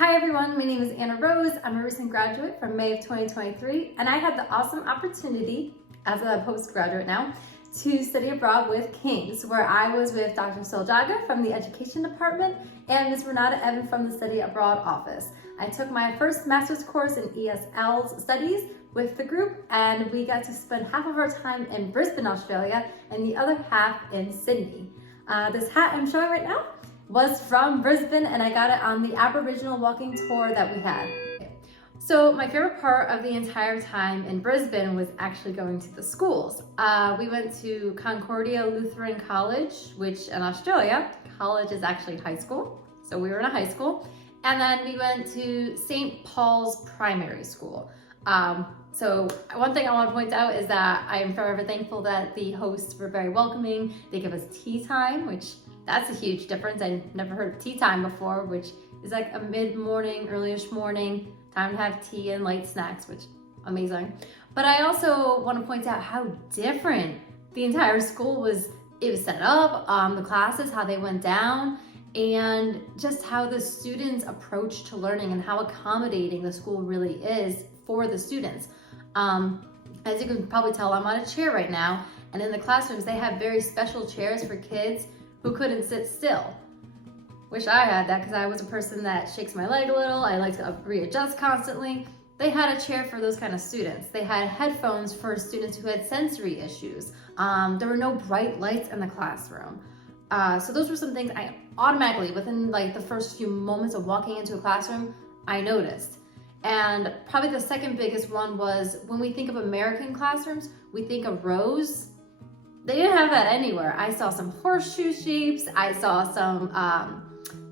Hi everyone, my name is Anna Rose. I'm a recent graduate from May of 2023, and I had the awesome opportunity, as a postgraduate now, to study abroad with King's, where I was with Dr. Soljaga from the Education Department and Ms. Renata Evan from the Study Abroad Office. I took my first master's course in ESL studies with the group, and we got to spend half of our time in Brisbane, Australia, and the other half in Sydney. This hat I'm showing right now was from Brisbane, and I got it on the Aboriginal walking tour that we had. So my favorite part of the entire time in Brisbane was actually going to the schools. We went to Concordia Lutheran College, which in Australia, college is actually high school. So we were in a high school. And then we went to St. Paul's Primary School. So one thing I want to point out is that I am forever thankful that the hosts were very welcoming. They give us tea time, which that's a huge difference. I've never heard of tea time before, which is like a mid-morning, early-ish morning time to have tea and light snacks, which amazing. But I also want to point out how different the entire school was. It was set up, the classes, how they went down, and just how the students approach to learning and how accommodating the school really is for the students. As you can probably tell, I'm on a chair right now, and in the classrooms they have very special chairs for kids who couldn't sit still. Wish I had that, because I was a person that shakes my leg a little. I like to readjust constantly. They had a chair for those kind of students. They had headphones for students who had sensory issues. There were no bright lights in the classroom. So those were some things I automatically, within like the first few moments of walking into a classroom, I noticed. And probably the second biggest one was when we think of American classrooms, we think of rows. They didn't have that anywhere. I saw some horseshoe shapes. I saw some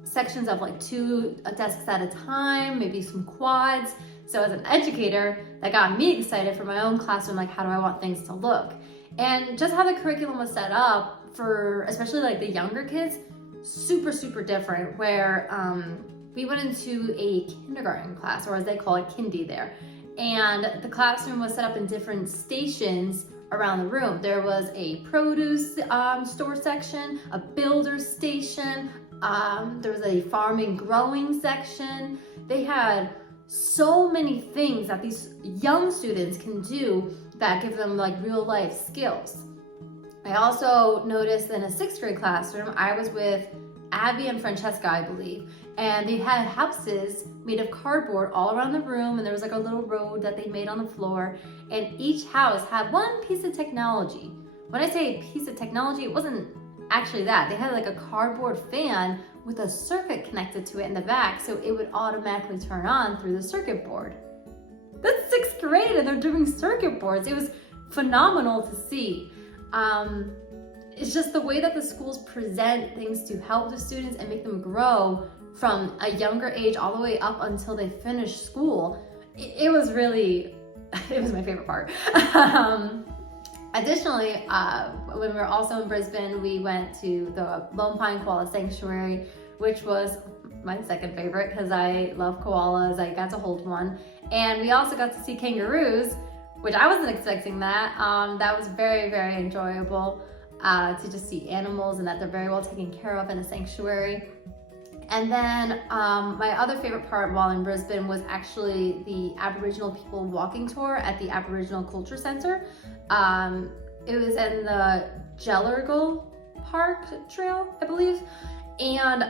sections of like two desks at a time, maybe some quads. So as an educator, that got me excited for my own classroom, like how do I want things to look? And just how the curriculum was set up for especially like the younger kids, super, super different, where we went into a kindergarten class, or as they call it, kindy there. And the classroom was set up in different stations around the room. There was a produce store section, a builder station, there was a farming growing section. They had so many things that these young students can do that give them like real life skills. I also noticed in a 6th grade classroom, I was with Abby and Francesca, I believe, and they had houses made of cardboard all around the room, and there was like a little road that they made on the floor, and each house had one piece of technology. When I say piece of technology, it wasn't actually that. They had like a cardboard fan with a circuit connected to it in the back, so it would automatically turn on through the circuit board. That's 6th grade and they're doing circuit boards. It was phenomenal to see. It's just the way that the schools present things to help the students and make them grow from a younger age all the way up until they finish school. It was really, it was my favorite part. Additionally, when we were also in Brisbane, we went to the Lone Pine Koala Sanctuary, which was my second favorite because I love koalas. I got to hold one. And we also got to see kangaroos, which I wasn't expecting that. That was very, very enjoyable to just see animals and that they're very well taken care of in a sanctuary. And then my other favorite part while in Brisbane was actually the Aboriginal people walking tour at the Aboriginal Culture Centre. It was in the Jellergle Park Trail, I believe. And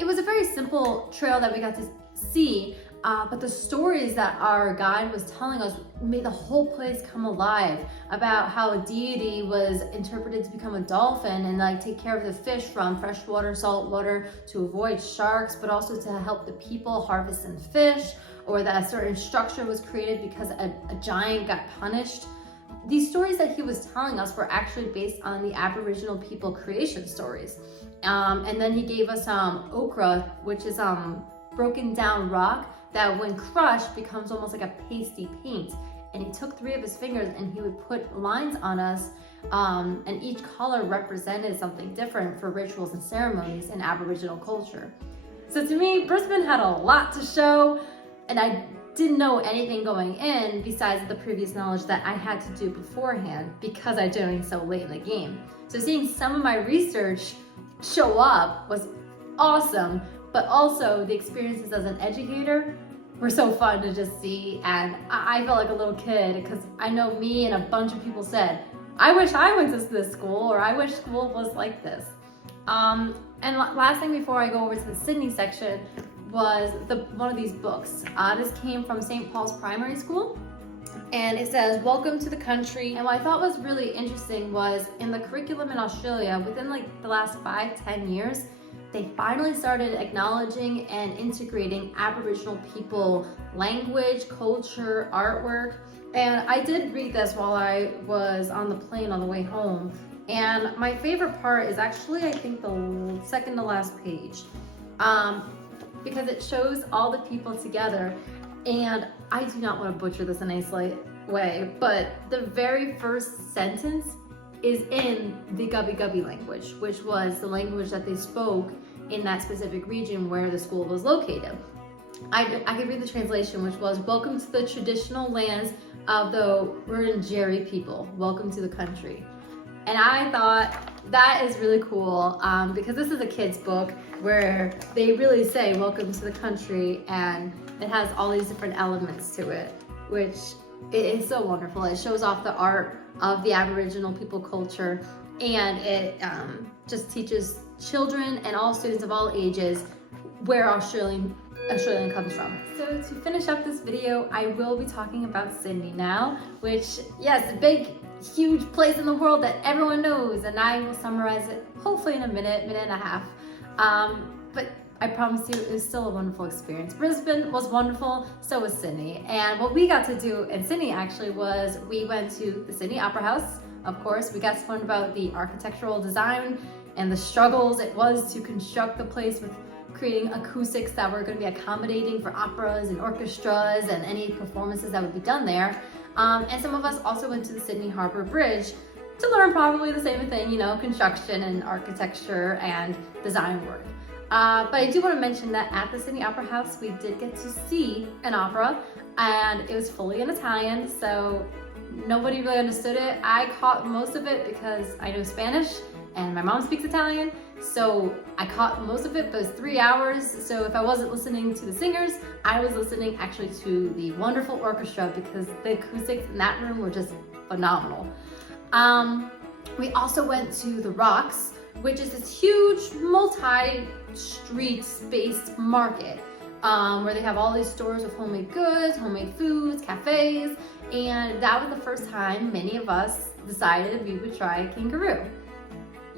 it was a very simple trail that we got to see, but the stories that our guide was telling us made the whole place come alive, about how a deity was interpreted to become a dolphin and like take care of the fish from freshwater, saltwater, to avoid sharks, but also to help the people harvest and fish, or that a certain structure was created because a giant got punished. These stories that he was telling us were actually based on the Aboriginal people creation stories. And then he gave us ochre, which is broken down rock that when crushed becomes almost like a pasty paint. And he took 3 of his fingers and he would put lines on us, and each color represented something different for rituals and ceremonies in Aboriginal culture. So to me, Brisbane had a lot to show, and I didn't know anything going in besides the previous knowledge that I had to do beforehand because I joined so late in the game. So seeing some of my research show up was awesome, but also the experiences as an educator were so fun to just see. And I felt like a little kid because I know me and a bunch of people said, I wish I went to this school, or I wish school was like this. And last thing before I go over to the Sydney section was one of these books. This came from St. Paul's Primary School, and it says, "Welcome to the Country." And what I thought was really interesting was in the curriculum in Australia, within like the last 5-10 years, they finally started acknowledging and integrating Aboriginal people, language, culture, artwork. And I did read this while I was on the plane on the way home. And my favorite part is actually, I think, the second to last page, because it shows all the people together. And I do not want to butcher this in any slight way, but the very first sentence is in the Gubbi Gubbi language, which was the language that they spoke in that specific region where the school was located. I could read the translation, which was, "Welcome to the traditional lands of the Wurundjeri people. Welcome to the country." And I thought that is really cool, because this is a kid's book where they really say welcome to the country, and it has all these different elements to it, which is so wonderful. It shows off the art of the Aboriginal people culture, and it just teaches children and all students of all ages where Australian comes from. So to finish up this video, I will be talking about Sydney now, which, yes, a big, huge place in the world that everyone knows, and I will summarize it hopefully in a minute and a half. But I promise you, it was still a wonderful experience. Brisbane was wonderful, so was Sydney. And what we got to do in Sydney actually was we went to the Sydney Opera House. Of course, we got to learn about the architectural design and the struggles it was to construct the place with creating acoustics that were going to be accommodating for operas and orchestras and any performances that would be done there. And some of us also went to the Sydney Harbour Bridge to learn probably the same thing, you know, construction and architecture and design work. But I do want to mention that at the Sydney Opera House, we did get to see an opera, and it was fully in Italian, so nobody really understood it. I caught most of it because I know Spanish and my mom speaks Italian, so I caught most of it, but it was 3 hours. So if I wasn't listening to the singers, I was listening actually to the wonderful orchestra, because the acoustics in that room were just phenomenal. We also went to the Rocks, which is this huge multi-street spaced market, where they have all these stores with homemade goods, homemade foods, cafes, and that was the first time many of us decided we would try a kangaroo.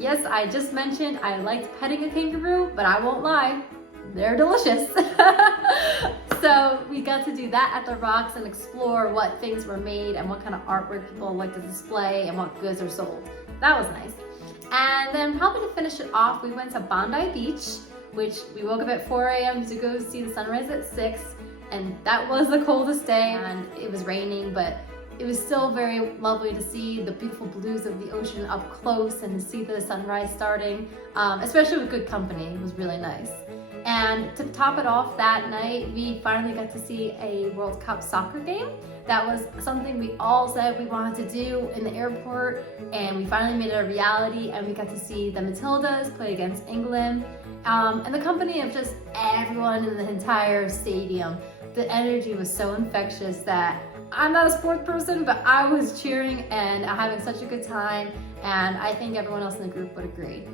Yes, I just mentioned I liked petting a kangaroo, but I won't lie, they're delicious. So we got to do that at the Rocks and explore what things were made and what kind of artwork people like to display and what goods are sold. That was nice. And then probably to finish it off, we went to Bondi Beach, which we woke up at 4 a.m. to go see the sunrise at 6, and that was the coldest day, and it was raining, but it was still very lovely to see the beautiful blues of the ocean up close and to see the sunrise starting, especially with good company. It was really nice. And to top it off that night, we finally got to see a World Cup soccer game. That was something we all said we wanted to do in the airport, and we finally made it a reality, and we got to see the Matildas play against England. And the company of just everyone in the entire stadium. The energy was so infectious that I'm not a sports person, but I was cheering and having such a good time, and I think everyone else in the group would agree.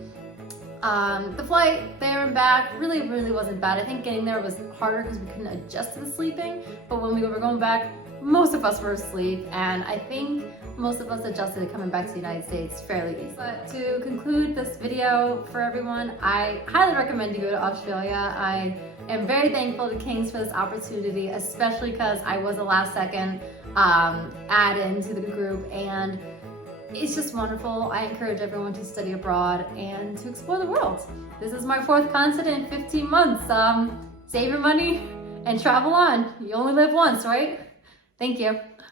The flight there and back really wasn't bad. I think getting there was harder because we couldn't adjust to the sleeping, but when we were going back, most of us were asleep, and I think most of us adjusted to coming back to the United States fairly easily. But to conclude this video for everyone, I highly recommend you go to Australia. I am very thankful to Kings for this opportunity, especially because I was a last second add-in to the group, and it's just wonderful. I encourage everyone to study abroad and to explore the world. This is my 4th continent in 15 months. Save your money and travel on. You only live once, right? Thank you.